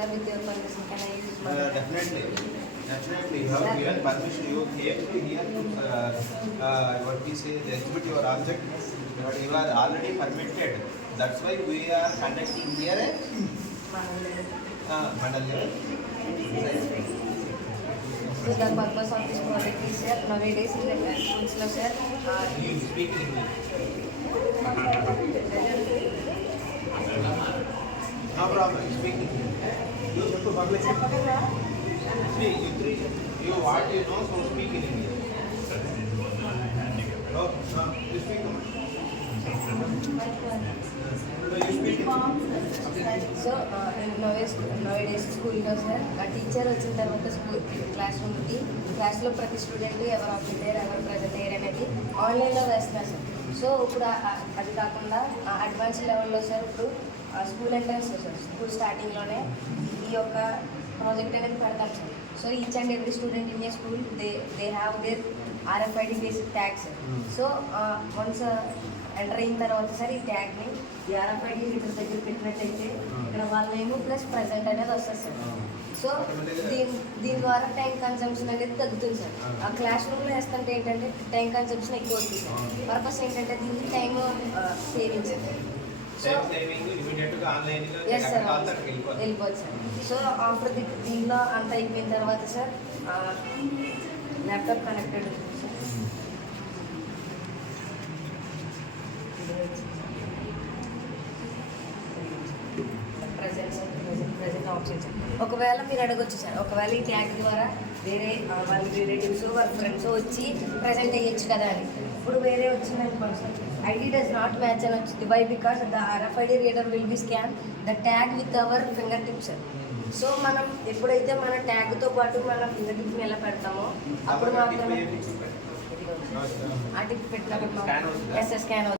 sir, with your permission, can I use my Definitely. You have given permission. You came to here to what we say, exhibit your object. But you are already permitted. That's why we are conducting here Mandal level. So the purpose of this project is, sir, nowadays in the schools, sir, You speak English. No problem. Speak English. You have to public. See, you what you know, so speak in English. No, you speak. So nowadays స్కూల్లో సార్ ఆ టీచర్ వచ్చిన తర్వాత క్లాస్లో ప్రతి స్టూడెంట్ ఎవరు ఆబ్జెక్ట్ అయ్యారు ఎవరు ప్రజెంట్ అయ్యారు అనేది ఆన్లైన్లో వేస్తున్నారు సార్. సో ఇప్పుడు అది కాకుండా అడ్వాన్స్ లెవెల్లో సార్ ఇప్పుడు స్కూల్ ఎంట్రన్స్ సార్ స్కూల్ స్టార్టింగ్లోనే ఈ యొక్క ప్రాజెక్ట్ అనేది పెడతారు sir. So each and every student in a school they have their RFID basic tags. So once enter అయిన తర్వాత సార్ ఈ ట్యాగ్ని ఈ RFID రీడర్ దగ్గర పెట్టినట్టయితే ఇక్కడ వాళ్ళ నేమ్ ప్లస్ ప్రజెంట్ అనేది వస్తుంది సార్. సో దీని ద్వారా టైం కన్సంప్షన్ అనేది తగ్గుతుంది సార్. ఆ క్లాస్ రూమ్లో వేస్తుంటే ఏంటంటే టైం కన్సంప్షన్ ఎక్కువ అవుతుంది సార్. పర్పస్ ఏంటంటే దీనికి time saving sir. So yes sir వెళ్ళిపోవచ్చు సార్. సో ఆఫ్టర్ దీనిలో అంత అయిపోయిన తర్వాత సార్ ల్యాప్టాప్ కనెక్టెడ్ ఉంటుంది సార్. Present option sir. ఒకవేళ మీరు అడగొచ్చు సార్, ఒకవేళ ఈ ట్యాగ్ ద్వారా వేరే వాళ్ళ రిలేటివ్స్ వాళ్ళ ఫ్రెండ్స్ వచ్చి ప్రజెంట్ అయ్యొచ్చు కదా అని. ఇప్పుడు వేరే వచ్చింది అనుకోండి sir, ID does not match అని వచ్చింది. Why? Because the RFID reader will be scan the tag with our finger tip sir. So మనం ఎప్పుడైతే మన ట్యాగ్తో పాటు మన ఫింగర్ టిప్ని ఎలా పెడతామో అప్పుడు మాత్రమే ఆ టిప్ పెట్టినప్పుడు స్కాన్ అవుతుంది.